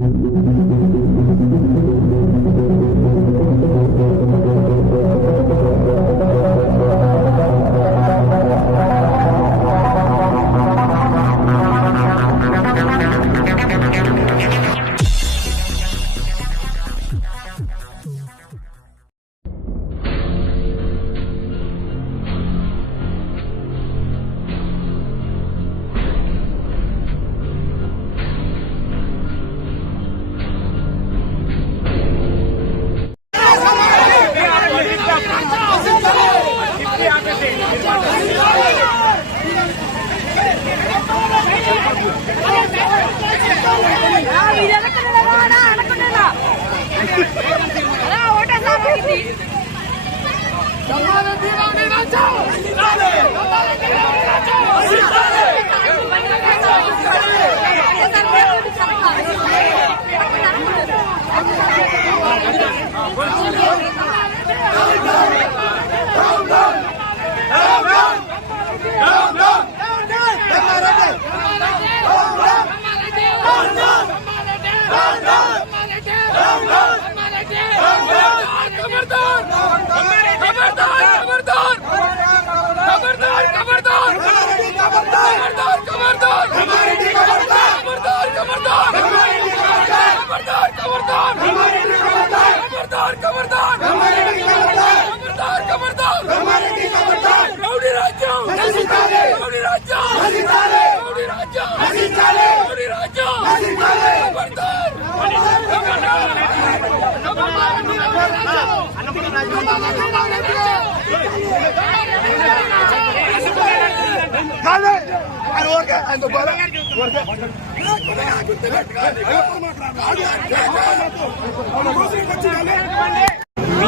Música rowdy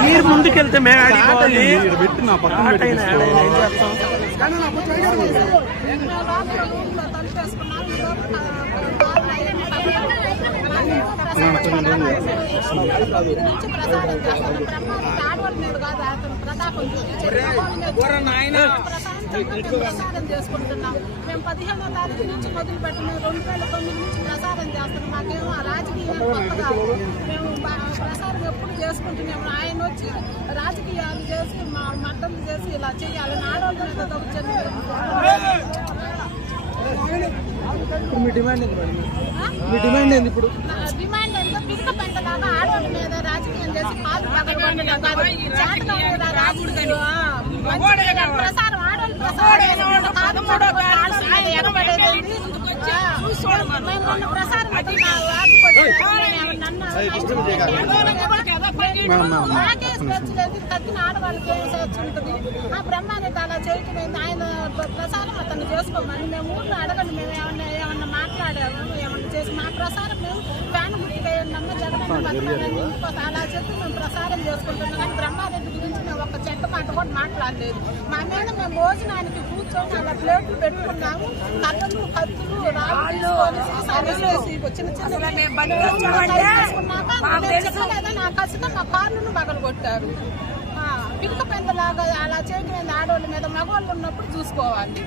మీరు ముందుకెళ్తే మేము ఆడిపోవాలి పెట్టి నా పక్కన ఆడ ప్రసాదం ఏం చేస్తాం ప్రసారం చేసుకుంటున్నాం మేము పదిహేనో తారీఖు నుంచి మొదలు పెట్టిన రెండు వేల తొమ్మిది నుంచి ప్రసారం చేస్తున్నాం మాకేమో రాజకీయాలు రాజకీయం మేము బా- ప్రసారం ఎప్పుడు చేసుకుంటున్నాము ఆయన వచ్చి రాజకీయాలు చేసి మా మద్దతు చేసి ఇలా చేయాలని ఆడవాళ్ళ మీద దౌర్జన్యం మీ డిమాండ్ ఏంది మేడం? మీ డిమాండ్ ఏంది ఇప్పుడు? డిమాండ్ ఎంత పిడక పెంటలాగా ఆడవాళ్ళ మీద రాజకీయం చేసి కాలు పగలగొట్టడం కాదు. చేతలో కూడా రాజకీయం, ఆ, మంచిగా ప్రసారం ఆడవాళ్ళు కాదు తగ్గిన ఆడవాళ్ళకి ఏం ఆ అలా చేయటం? ఆయన ప్రసారం అతను చేసుకోమని మేము ఊర్లో ఏమన్నా ఏమన్నా చేసి మా ప్రసారం మేము ఫ్యాన్ గుర్తుగా నమ్మ జగన్ అలా చెప్పి మేము ప్రసారం చేసుకుంటున్నాం. కానీ బ్రహ్మారెడ్డి గురించి మేము ఒక చెడ్డ మాట కూడా మాట్లాడలేదు. మా మీద మేము భోజనానికి కూర్చొని అలా ప్లేట్లు పెట్టుకున్నాము. కళ్ళలు కత్తులు రాళ్ళు చెప్పలేదా? నా కసిగా నా కార్లను పగలు కొట్టారు పిడక పెందలాగా అలా చేయడం ఆడవాళ్ళ మీద మగవాళ్ళు ఉన్నప్పుడు చూసుకోవాలి.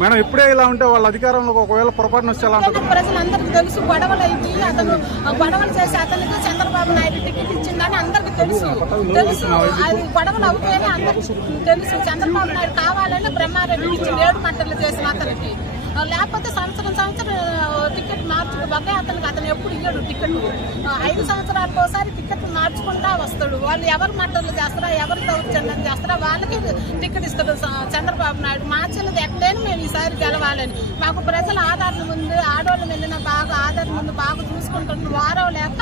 మేడం ఇప్పుడే ఇలా ఉంటే వాళ్ళ అధికారంలో ఒకవేళ పొరపాటున వచ్చి ఎలా ఉంటుంది ప్రజలందరికీ తెలుసు గొడవలు అయ్యి అతను గొడవలు చేసి అతనికి చంద్రబాబు నాయుడు టికెట్ ఇచ్చిందని అందరికీ తెలుసు. తెలుసు అది గొడవలు అవుతాయని అందరికీ తెలుసు. చంద్రబాబు నాయుడు కావాలని బ్రహ్మారెడ్డి ఇచ్చి ఏడు మంటలు చేసిన అతనికి. లేకపోతే సంవత్సరం సంవత్సరం టికెట్ మార్చుకోబాకే అతనికి అతను ఎప్పుడు ఇయ్యడు టికెట్. ఐదు సంవత్సరాలకు ఒకసారి టికెట్ మార్చుకుంటా వస్తాడు. వాళ్ళు ఎవరు మంటలు చేస్తారా ఎవరు దౌర్జన్యం చేస్తారా వాళ్ళకి టికెట్ ఇస్తాడు చంద్రబాబు నాయుడు. మార్చలేదు ఎక్కడైనా మేము ఈసారి గెలవాలని. మాకు ప్రజల ఆదరణ ముందు ఆడవాళ్ళు వెళ్ళిన బాగా ఆదరణ ముందు బాగా చూసుకుంటున్నాం వారం లేక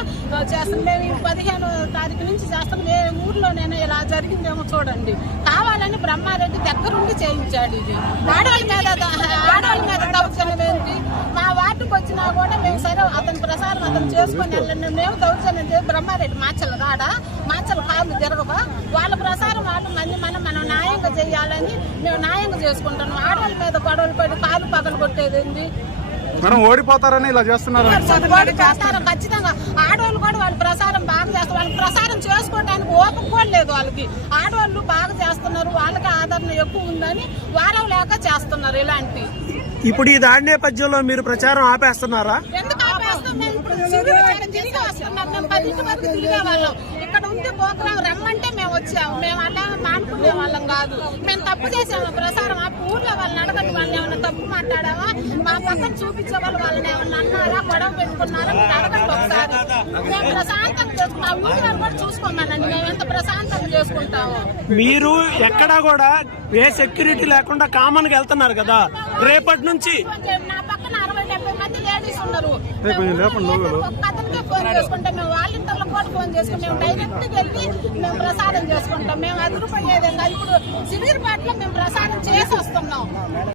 చేస్తాం. మేము ఈ పదిహేను తారీఖు నుంచి చేస్తాం. ఏ ఊర్లోనైనా ఇలా జరిగిందేమో చూడండి. కావాలని బ్రహ్మారెడ్డి దగ్గరుండి చేయించాడు ఇది. ఆడవాళ్ళ మీద దౌర్జన్యం ఏంటి మా వార్డుకు వచ్చినా కూడా మేము సరే అతని ప్రసారం అతను చేసుకొని వెళ్ళండి. మేము దౌర్జన్యం చేసి బ్రహ్మారెడ్డి మాచలు రాడా మాచలు కాళ్ళు తిరగవా వాళ్ళ ప్రసారం వాళ్ళు మంది మనం మనం న్యాయంగా చేయాలని మేము న్యాయంగా చేసుకుంటాం ఆడవాళ్ళ మీద గొడవలు పడి కాలు పగలు కొట్టేది ఏంది? మేడం ఓడిపోతారని ఇలా చేస్తున్నారు చేస్తారు ఖచ్చితంగా. ఆడవాళ్ళు కూడా వాళ్ళ ప్రసారం బాగా చేస్తారు. వాళ్ళ ప్రసారం చేసుకోవడానికి ఓపిక కూడా లేదు వాళ్ళకి. ఆడవాళ్ళు బాగా చేస్తున్నారు. వాళ్ళకి ఆదరణ ఎక్కువ ఉందని వారం లేక చేస్తున్నారు ఇలాంటి. ఇప్పుడు ఈ దాడి నేపథ్యంలో మీరు ప్రచారం ఆపేస్తున్నారా? ఎందుకు ఇక్కడ ఉంది పోతున్నాం రమ్మంటే మేము వచ్చాము మేము అలా మానుకునే వాళ్ళం కాదు మేము తప్పు చేసాము ప్రసారం ఆ ఊర్లో వాళ్ళని అడగండి వాళ్ళని ఏమైనా తప్పు మాట్లాడావా మా పక్కన చూపించే వాళ్ళు వాళ్ళని ఏమన్నా అన్నారా గొడవ పెట్టుకున్నారా అడగండి ఒకసారి మేము ప్రశాంతంగా చేసుకున్నాం ఊరిలో కూడా చూసుకోమానండి మేము ఎంత ప్రశాంతంగా చేసుకుంటాము మీరు ఎక్కడా కూడా ఏ సెక్యూరిటీ లేకుండా కామన్గా వెళ్తున్నారు కదా. రేపటి నుంచి నా పక్కన అరవై డెబ్బై మంది లేడీస్ ఉన్నారు. అతనికే ఫోన్ చేసుకుంటాం. మేము వాళ్ళ ఇంట్లో కూడా ఫోన్ చేసుకుంటాం మేము డైరెక్ట్ వెళ్ళి మేము ప్రసాదం చేసుకుంటాం. మేము అదురుపోయేది ఇప్పుడు సివిర్ పాటలో మేము ప్రసాదం చేసి వస్తున్నాం.